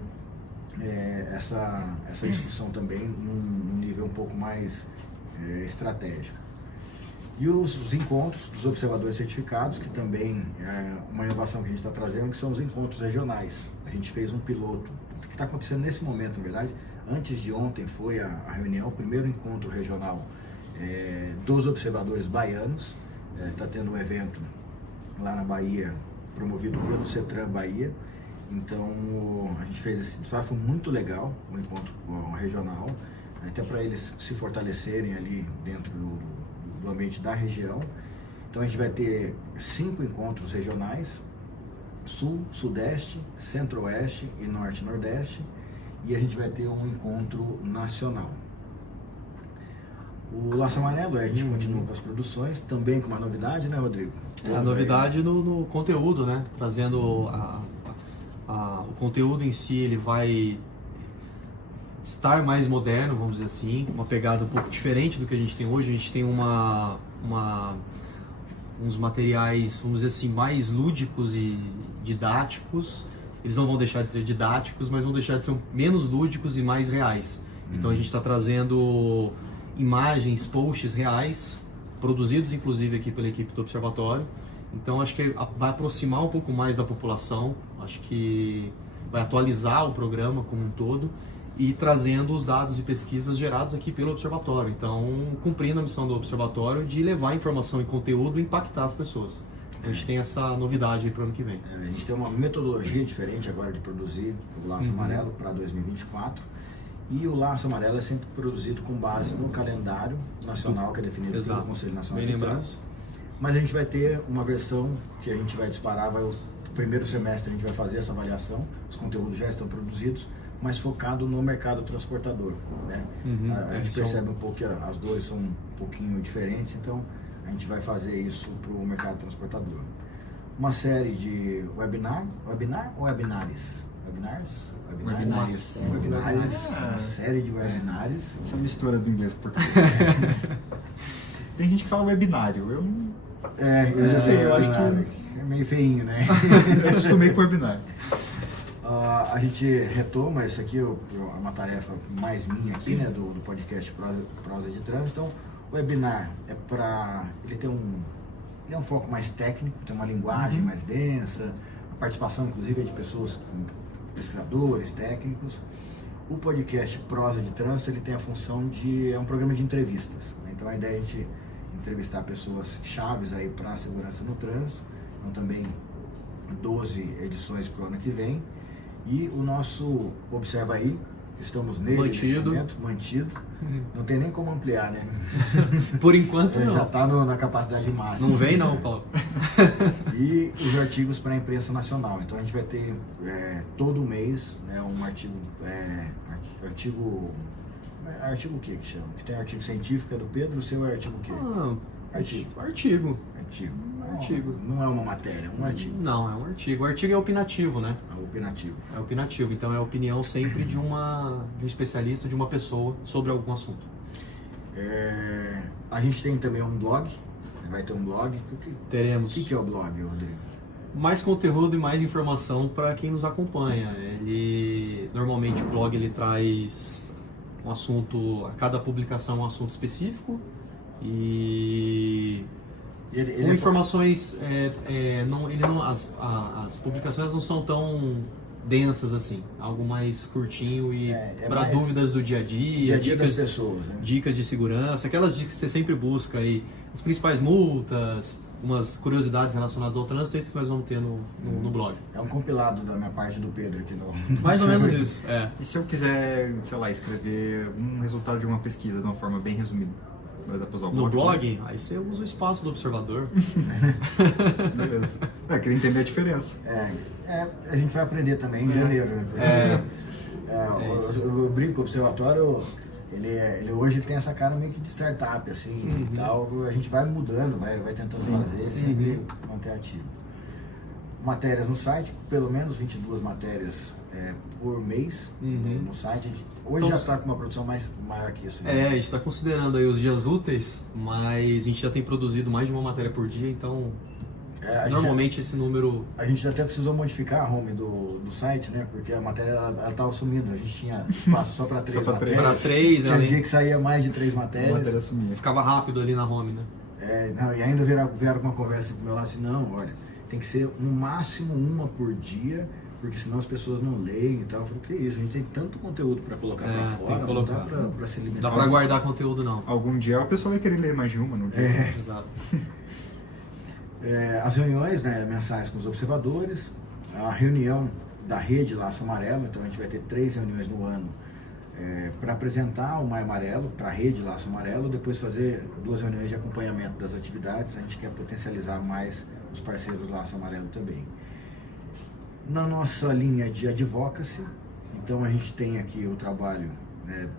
essa discussão também num nível um pouco mais estratégico. E os encontros dos observadores certificados, que também é uma inovação que a gente está trazendo, que são os encontros regionais. A gente fez um piloto, que está acontecendo nesse momento, na verdade. Antes de ontem foi a reunião, o primeiro encontro regional dos observadores baianos. Está tendo um evento lá na Bahia, promovido pelo CETRAN Bahia. Então, a gente fez esse desafio, foi muito legal, o encontro regional, até para eles se fortalecerem ali dentro do ambiente da região. Então a gente vai ter 5 encontros regionais: Sul, Sudeste, Centro-Oeste e Norte-Nordeste, e a gente vai ter um encontro nacional. O Laço Amarelo, a gente continua com as produções, também com uma novidade, né, Rodrigo? A novidade no conteúdo, né? Trazendo o conteúdo em si, ele vai estar mais moderno, vamos dizer assim, uma pegada um pouco diferente do que a gente tem hoje. A gente tem uns materiais, vamos dizer assim, mais lúdicos e didáticos. Eles não vão deixar de ser didáticos, mas vão deixar de ser menos lúdicos e mais reais. Então a gente está trazendo imagens, posts reais, produzidos inclusive aqui pela equipe do Observatório. Então acho que vai aproximar um pouco mais da população, acho que vai atualizar o programa como um todo, e trazendo os dados e pesquisas gerados aqui pelo Observatório. Então, cumprindo a missão do Observatório de levar informação e conteúdo e impactar as pessoas. A gente tem essa novidade aí para o ano que vem. A gente tem uma metodologia diferente agora de produzir o Laço Amarelo para 2024. E o Laço Amarelo é sempre produzido com base no calendário nacional que é definido pelo Conselho Nacional de Trânsito. Mas a gente vai ter uma versão que a gente vai disparar, o primeiro semestre a gente vai fazer essa avaliação, os conteúdos já estão produzidos, mas focado no mercado transportador, né? A gente percebe um pouco que as dores são um pouquinho diferentes, então a gente vai fazer isso para o mercado transportador. Uma série de webinar ou webinares? Webinares. Uma série de webinares. Essa mistura do inglês com português. Tem gente que fala webinário, eu não... Eu já sei, eu acho que é meio feinho, né? Eu acostumei com webinário. A gente retoma, isso aqui é uma tarefa mais minha aqui, né, do podcast Prosa de Trânsito. Então, o webinar ele é um foco mais técnico, tem uma linguagem mais densa, a participação inclusive é de pessoas, pesquisadores, técnicos. O podcast Prosa de Trânsito, ele tem a função é um programa de entrevistas, né? Então a ideia é a gente entrevistar pessoas chaves aí para a segurança no trânsito. Então também 12 edições para o ano que vem. E o nosso Observa Aí, que estamos nele nesse momento, mantido. Não tem nem como ampliar, né? Por enquanto não. Já está na capacidade máxima. Não vem não, Paulo. E os artigos para a imprensa nacional. Então a gente vai ter todo mês, né, um artigo o que chama? Que tem artigo científico, é do Pedro, o seu é artigo o quê? Artigo. Não é uma matéria, é um artigo. Não, é um artigo. O artigo é opinativo, né? É opinativo, então é a opinião sempre de um especialista, de uma pessoa sobre algum assunto. A gente tem também um blog, vai ter um blog. Teremos. O que é o blog, Rodrigo? Mais conteúdo e mais informação para quem nos acompanha. Normalmente o blog ele traz um assunto, a cada publicação um assunto específico, e Com informações, as publicações não são tão densas assim, algo mais curtinho e para mais dúvidas do dia a dia, das pessoas, né? Dicas de segurança, aquelas dicas que você sempre busca aí, as principais multas, umas curiosidades relacionadas ao trânsito, é isso que nós vamos ter no blog. É um compilado da minha parte do Pedro aqui no Mais ou menos isso, E se eu quiser, sei lá, escrever um resultado de uma pesquisa de uma forma bem resumida? Vai dar pra usar o no blog? Né? Aí você usa o espaço do observador. Beleza. Queria entender a diferença. A gente vai aprender também em janeiro, né? Eu brinco com o observatório, ele hoje tem essa cara meio que de startup, assim, e tal. A gente vai mudando, vai tentando fazer, sempre manter ativo. Matérias no site, pelo menos 22 matérias por mês no site. Hoje já está com uma produção maior que isso. A gente está considerando aí os dias úteis, mas a gente já tem produzido mais de uma matéria por dia, então normalmente esse número... A gente até precisou modificar a home do site, né? Porque a matéria ela estava sumindo, a gente tinha espaço só para 3 matérias. Para 3, tinha dia que saía mais de 3 matérias. Ficava rápido ali na home, né? E ainda vieram com uma conversa com o meu lado assim, não, olha, tem que ser no máximo uma por dia, porque senão as pessoas não leem e tal. Eu falei, que isso, a gente tem tanto conteúdo para colocar para fora, não dá para se limitar. Dá para guardar conteúdo não. Algum dia a pessoa vai querer ler mais de uma no dia. Exato. As reuniões, né, mensais com os observadores, a reunião da rede Laço Amarelo, então a gente vai ter 3 reuniões no ano para apresentar o Maio Amarelo, para a rede Laço Amarelo, depois fazer 2 reuniões de acompanhamento das atividades. A gente quer potencializar mais os parceiros do Laço Amarelo também. Na nossa linha de advocacy, então a gente tem aqui o trabalho, né,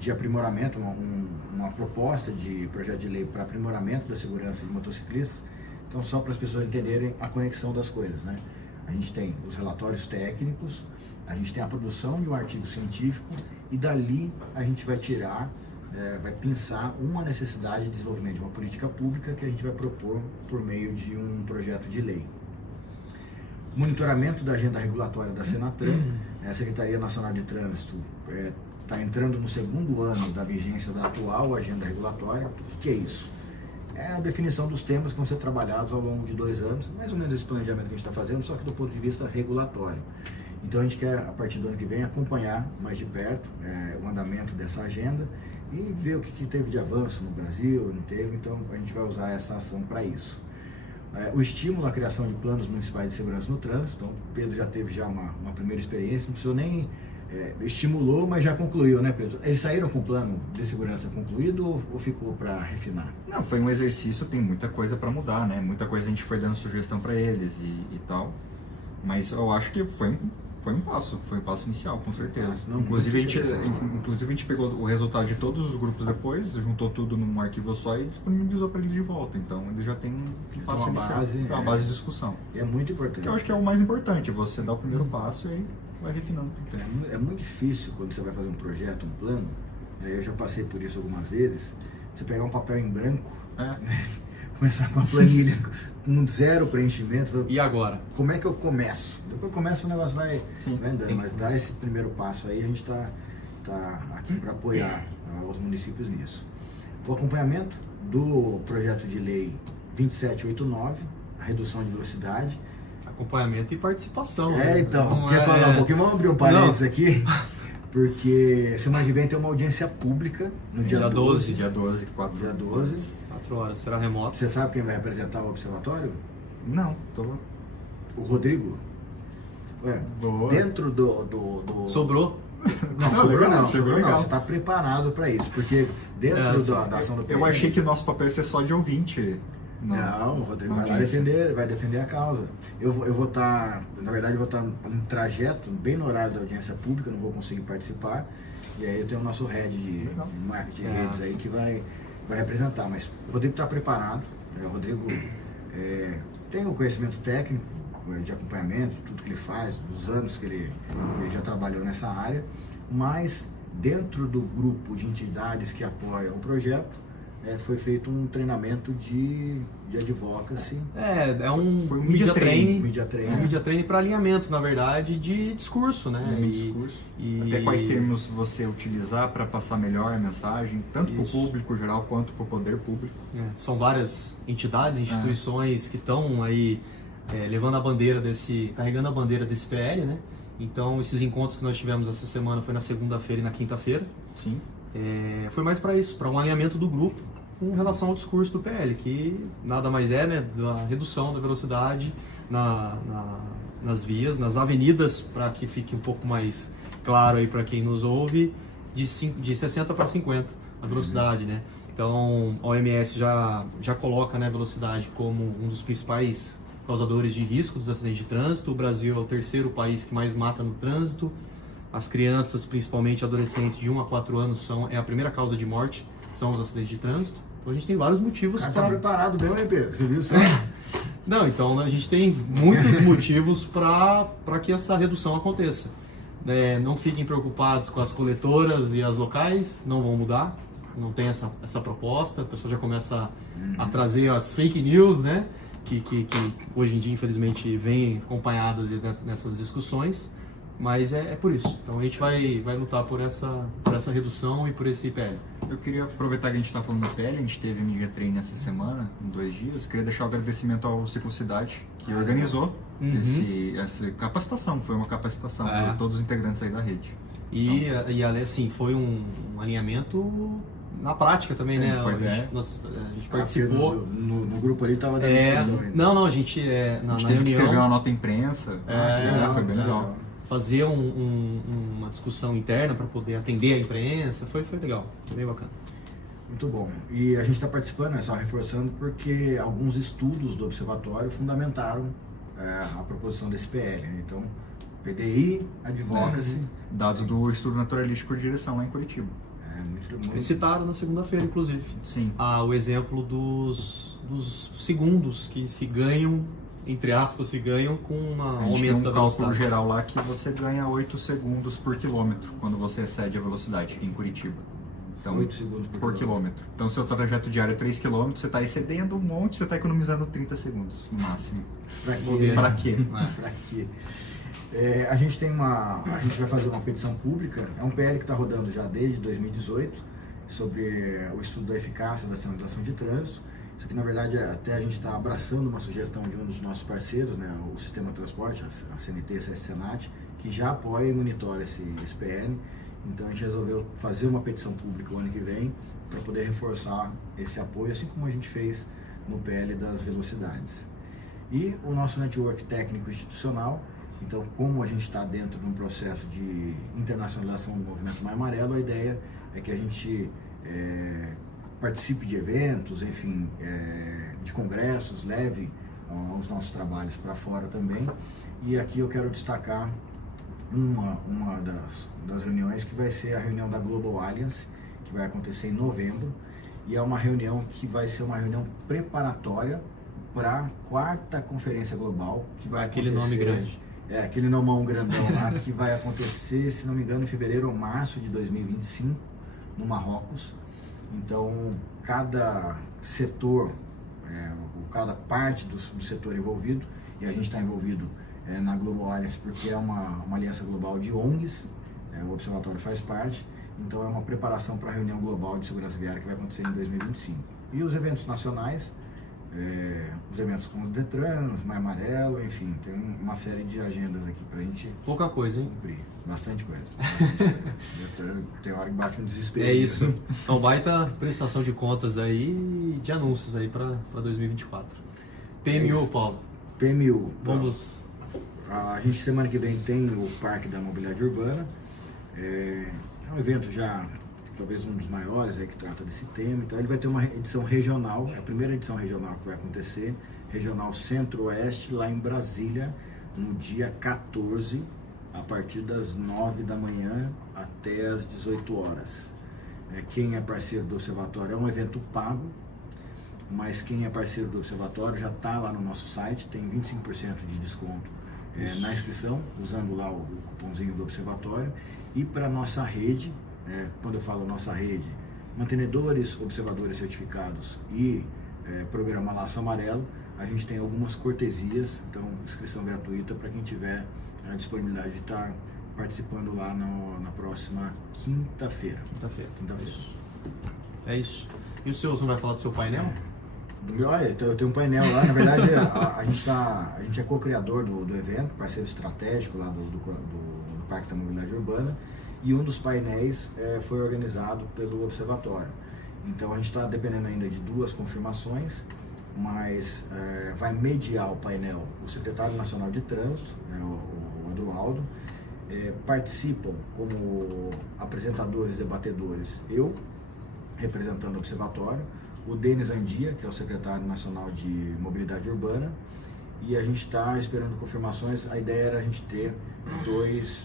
de aprimoramento, uma proposta de projeto de lei para aprimoramento da segurança de motociclistas. Então, só para as pessoas entenderem a conexão das coisas, né? A gente tem os relatórios técnicos, a gente tem a produção de um artigo científico e dali a gente vai tirar, vai pensar uma necessidade de desenvolvimento de uma política pública que a gente vai propor por meio de um projeto de lei. Monitoramento da agenda regulatória da Senatran, a Secretaria Nacional de Trânsito está entrando no 2º ano da vigência da atual agenda regulatória. O que é isso? É a definição dos temas que vão ser trabalhados ao longo de 2 anos, mais ou menos esse planejamento que a gente está fazendo, só que do ponto de vista regulatório. Então a gente quer, a partir do ano que vem, acompanhar mais de perto o andamento dessa agenda e ver o que teve de avanço no Brasil, não teve, então a gente vai usar essa ação para isso. O estímulo à criação de planos municipais de segurança no trânsito, então o Pedro já teve uma primeira experiência, não precisou nem... estimulou, mas já concluiu, né, Pedro? Eles saíram com o plano de segurança concluído ou ficou para refinar? Não, foi um exercício, tem muita coisa para mudar, né? Muita coisa a gente foi dando sugestão para eles e tal, mas eu acho que foi um passo inicial, com certeza. Não, inclusive a gente pegou o resultado de todos os grupos depois, juntou tudo num arquivo só e disponibilizou para eles de volta. Então eles já tem um passo inicial, uma base de discussão. É muito importante. Que eu acho que é o mais importante, você dar o primeiro passo e aí vai refinando. É muito difícil quando você vai fazer um projeto, um plano, eu já passei por isso algumas vezes, você pegar um papel em branco, né, começar com a planilha com 0 preenchimento. E agora? Como é que eu começo? Depois começa o negócio vai andando, mas dá esse primeiro passo aí, a gente está aqui para apoiar os municípios nisso. O acompanhamento do projeto de lei 2789, a redução de velocidade. Acompanhamento e participação. Então, quer falar um pouquinho? Vamos abrir um parênteses aqui, porque semana que vem tem uma audiência pública no dia 12. Dia 12, 4 horas, será remoto. Você sabe quem vai representar o observatório? Não, O Rodrigo. Boa. Dentro do... Sobrou? Não, sobrou não. Você está preparado para isso, porque dentro da ação do PL... Eu achei que o nosso papel ia ser só de ouvinte. Não, o Rodrigo vai defender a causa. Eu vou estar, na verdade, eu vou estar em trajeto, bem no horário da audiência pública, não vou conseguir participar. E aí eu tenho o nosso head de marketing de redes aí que vai representar. Mas o Rodrigo está preparado, o Rodrigo tem o conhecimento técnico de acompanhamento, de tudo que ele faz, dos anos que ele já trabalhou nessa área, mas dentro do grupo de entidades que apoiam o projeto, foi feito um treinamento de advocacy. Foi um media training. Media training para alinhamento, na verdade, de discurso, né? Até quais termos você utilizar para passar melhor a mensagem, tanto para o público geral quanto para o poder público. São várias entidades, instituições que estão aí levando a bandeira carregando a bandeira desse PL, né? Então, esses encontros que nós tivemos essa semana foi na segunda-feira e na quinta-feira. Sim. Foi mais para isso, para um alinhamento do grupo com relação ao discurso do PL, que nada mais né, da redução da velocidade nas vias, nas avenidas, para que fique um pouco mais claro aí para quem nos ouve, de 60 para 50 a velocidade, né? Então, a OMS já coloca, né, a velocidade como um dos principais causadores de risco dos acidentes de trânsito. O Brasil é o terceiro país que mais mata no trânsito. As crianças, principalmente adolescentes de 1 a 4 anos, é a primeira causa de morte, são os acidentes de trânsito. Então a gente tem vários motivos para... Tá preparado mesmo, hein, Pedro? Você viu só? Não, então a gente tem muitos motivos para que essa redução aconteça. Não fiquem preocupados com as coletoras e as locais, não vão mudar, não tem essa proposta. A pessoa já começa a trazer as fake news, né? Que hoje em dia, infelizmente, vêm acompanhadas nessas discussões. Mas é por isso. Então a gente vai lutar por essa redução e por esse PL. Eu queria aproveitar que a gente está falando do PL, a gente teve Media Training essa semana, em 2 dias. Queria deixar o agradecimento ao Ciclocidade, que organizou essa capacitação. Foi uma capacitação para todos os integrantes aí da rede. E assim, foi um alinhamento na prática também, né? A gente participou. No grupo ali estava dando decisão ainda. Não, a gente na teve reunião... que escrever uma nota imprensa. Foi bem legal. Fazer uma discussão interna para poder atender a imprensa, foi legal, foi bem bacana. Muito bom. E a gente está participando, só reforçando, porque alguns estudos do Observatório fundamentaram a proposição desse PL. Né? Então, PDI, Advocacy... Dados do Estudo Naturalístico de Direção lá em Curitiba. Eles citaram na segunda-feira, inclusive. Sim. O exemplo dos segundos que se ganham, entre aspas, com um aumento da velocidade. Cálculo geral lá que você ganha 8 segundos por quilômetro quando você excede a velocidade em Curitiba. Então, 8 segundos por quilômetro. Então, seu trajeto diário é 3 km, você está excedendo um monte, você está economizando 30 segundos no máximo. Pra quê? Pra quê? A gente vai fazer uma petição pública, é um PL que está rodando já desde 2018, sobre o estudo da eficácia da sinalização de trânsito. Isso aqui, na verdade, até a gente está abraçando uma sugestão de um dos nossos parceiros, né, o Sistema de Transporte, a CNT e a Senat, que já apoia e monitora esse PL. Então a gente resolveu fazer uma petição pública o ano que vem para poder reforçar esse apoio, assim como a gente fez no PL das velocidades. E o nosso network técnico institucional, então como a gente está dentro de um processo de internacionalização do movimento Mais Amarelo, a ideia é que a gente participe de eventos, enfim, de congressos, leve os nossos trabalhos para fora também. E aqui eu quero destacar uma das reuniões, que vai ser a reunião da Global Alliance, que vai acontecer em novembro, e é uma reunião que vai ser uma reunião preparatória para a 4ª Conferência Global, que vai aquele acontecer, nome grande. Aquele nomão grandão lá, que vai acontecer, se não me engano, em fevereiro ou março de 2025, no Marrocos. Então, cada setor, cada parte do setor envolvido, e a gente está envolvido na Global Alliance porque é uma aliança global de ONGs, o Observatório faz parte, então é uma preparação para a reunião global de segurança viária que vai acontecer em 2025. E os eventos nacionais, os eventos como os Detrans, Mais Amarelo, enfim, tem uma série de agendas aqui para a gente... Pouca coisa, hein? Cumprir. Bastante coisa. Tem hora que bate um desespero. É isso. Então, baita prestação de contas aí, de anúncios aí para 2024. PMU, Paulo. PMU. Vamos... A gente semana que vem tem o Parque da Mobilidade Urbana. É um evento já, talvez um dos maiores aí que trata desse tema. Então ele vai ter uma edição regional, é a primeira edição regional que vai acontecer, Regional Centro-Oeste, lá em Brasília, no dia 14, a partir das 9 da manhã até as 18 horas. Quem é parceiro do Observatório é um evento pago, mas quem é parceiro do Observatório já está lá no nosso site, tem 25% de desconto na inscrição, usando lá o cupomzinho do Observatório. E para nossa rede, quando eu falo nossa rede, mantenedores, observadores certificados e programa Laço Amarelo, a gente tem algumas cortesias, então inscrição gratuita para quem tiver a disponibilidade de estar participando lá na próxima quinta-feira. Quinta-feira. É isso. E o senhor não vai falar do seu painel? Do meu, olha, eu tenho um painel lá, na verdade a gente é co-criador do evento, parceiro estratégico lá do Parque da Mobilidade Urbana, e um dos painéis foi organizado pelo Observatório. Então a gente está dependendo ainda de 2 confirmações, mas vai mediar o painel o secretário nacional de trânsito, né, o Adroaldo. Participam como apresentadores, debatedores, eu, representando o Observatório, o Denis Andia, que é o secretário nacional de mobilidade urbana, e a gente está esperando confirmações. A ideia era a gente ter 2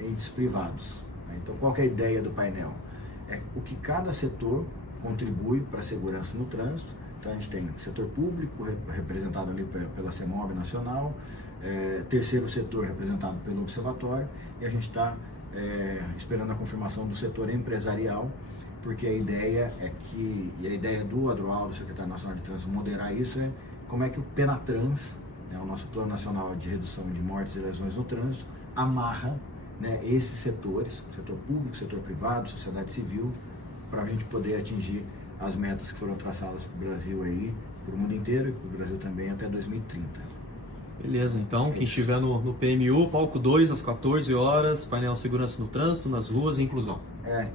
entes privados. Então, qual que é a ideia do painel? É o que cada setor contribui para a segurança no trânsito. Então, a gente tem o setor público, representado ali pela CEMOB Nacional, terceiro setor representado pelo Observatório, e a gente está esperando a confirmação do setor empresarial, porque a ideia e a ideia do Adroaldo, secretário nacional de trânsito, moderar isso, é como é que o Penatrans, o nosso Plano Nacional de Redução de Mortes e Lesões no Trânsito, amarra, né, esses setores, setor público, setor privado, sociedade civil, para a gente poder atingir as metas que foram traçadas para o Brasil aí, para o mundo inteiro e para o Brasil também até 2030. Beleza, então quem estiver no PMU, palco 2 às 14 horas, painel Segurança no Trânsito, nas ruas e inclusão.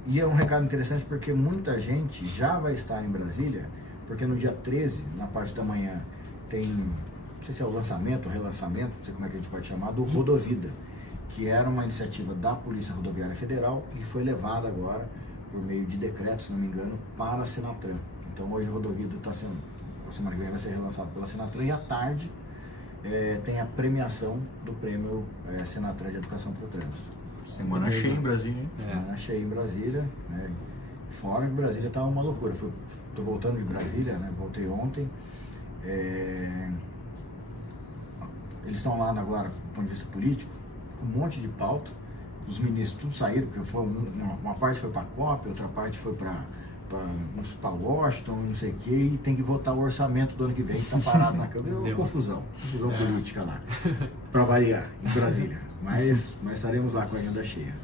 E é um recado interessante porque muita gente já vai estar em Brasília, porque no dia 13, na parte da manhã, tem, não sei se é o lançamento, o relançamento, não sei como é que a gente pode chamar, do Rodovida, que era uma iniciativa da Polícia Rodoviária Federal e que foi levada agora, por meio de decreto, se não me engano, para a Senatran. Então hoje a Rodovida está sendo, a semana que vem vai ser relançado pela Senatran, e à tarde tem a premiação do prêmio Senatran de Educação para o Trânsito. Semana cheia em Brasília, hein? Semana cheia em Brasília, né? Fora de Brasília tá uma loucura. Tô voltando de Brasília, né? Voltei ontem. Eles estão lá agora, do ponto de vista político, com um monte de pauta. Os ministros tudo saíram, porque uma parte foi para a COP, outra parte foi para Washington, não sei o que, e tem que votar o orçamento do ano que vem, que tá parado na Câmara. Confusão política lá, para variar, em Brasília. Mas estaremos lá com a agenda cheia.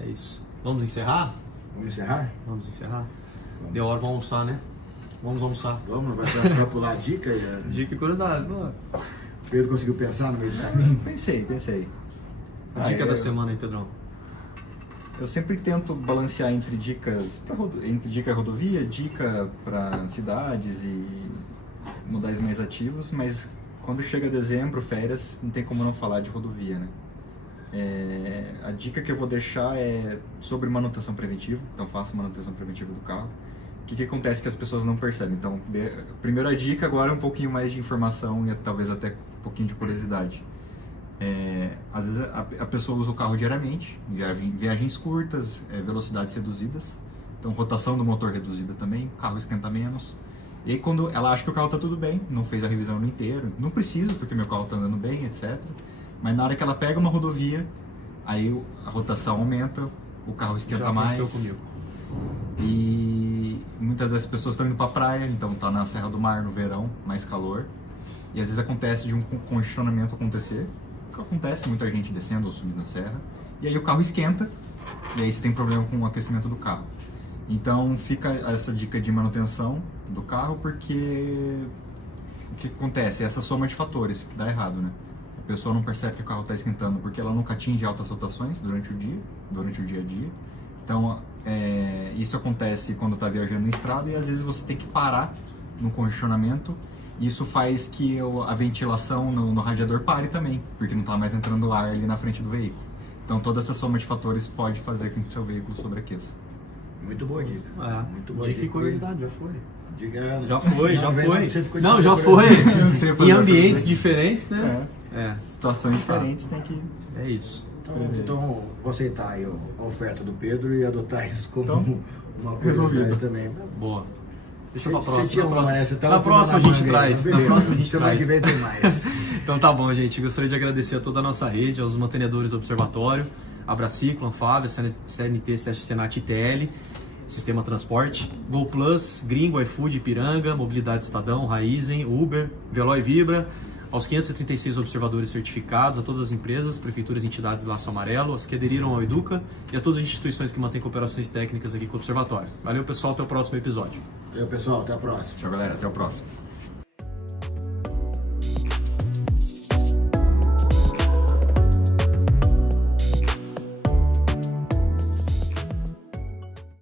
É isso. Vamos encerrar? Vamos encerrar? Vamos encerrar. Deu hora, vamos almoçar, né? Vamos almoçar. Vamos, vai pular a dica? Dica e curiosidade. O Pedro conseguiu pensar no meio do caminho? Pensei. A dica da semana aí, Pedrão. Eu sempre tento balancear entre dicas entre dica rodovia, dica para cidades e modais mais ativos, mas quando chega dezembro, férias, não tem como não falar de rodovia, né? A dica que eu vou deixar é sobre manutenção preventiva, então faça manutenção preventiva do carro. O que acontece que as pessoas não percebem? Então, a primeira dica agora é um pouquinho mais de informação e talvez até um pouquinho de curiosidade. Às vezes a pessoa usa o carro diariamente, viagens curtas, velocidades reduzidas, então rotação do motor reduzida também, o carro esquenta menos. E aí quando ela acha que o carro está tudo bem, não fez a revisão no inteiro, não preciso porque meu carro está andando bem, etc. Mas na hora que ela pega uma rodovia, aí a rotação aumenta, o carro esquenta mais. Já aconteceu comigo. E muitas das pessoas estão indo para a praia, então está na Serra do Mar no verão, mais calor. E às vezes acontece de um congestionamento acontecer, que acontece, muita gente descendo ou subindo a serra, e aí o carro esquenta, e aí você tem problema com o aquecimento do carro. Então fica essa dica de manutenção do carro, porque o que acontece? Essa soma de fatores que dá errado, né? A pessoa não percebe que o carro está esquentando porque ela nunca atinge altas rotações durante o dia a dia. Então isso acontece quando está viajando na estrada, e às vezes você tem que parar no congestionamento. Isso faz que a ventilação no radiador pare também, porque não está mais entrando ar ali na frente do veículo. Então toda essa soma de fatores pode fazer com que o seu veículo sobreaqueça. Muito boa dica. Muito boa dica e curiosidade, já foi. Já foi. Não, já foi. Em ambientes diferentes, né? Situações diferentes tem que... É isso. Então vou aceitar aí a oferta do Pedro e adotar isso como uma curiosidade também. Boa. Deixa pra próxima. Na próxima a gente traz. Semana que vem tem mais. Então tá bom, gente. Gostaria de agradecer a toda a nossa rede, aos mantenedores do Observatório, a Braciclo, a Anfávia, CNT, SESC, Senat e ITL. Sistema Transporte, Gol Plus, Gringo, iFood, Ipiranga, Mobilidade Estadão, Raizen, Uber, Veloy Vibra, aos 536 observadores certificados, a todas as empresas, prefeituras e entidades de Laço Amarelo, as que aderiram ao Educa e a todas as instituições que mantêm cooperações técnicas aqui com o Observatório. Valeu, pessoal, até o próximo episódio. Valeu, pessoal, até a próxima. Tchau, galera. Até o próximo.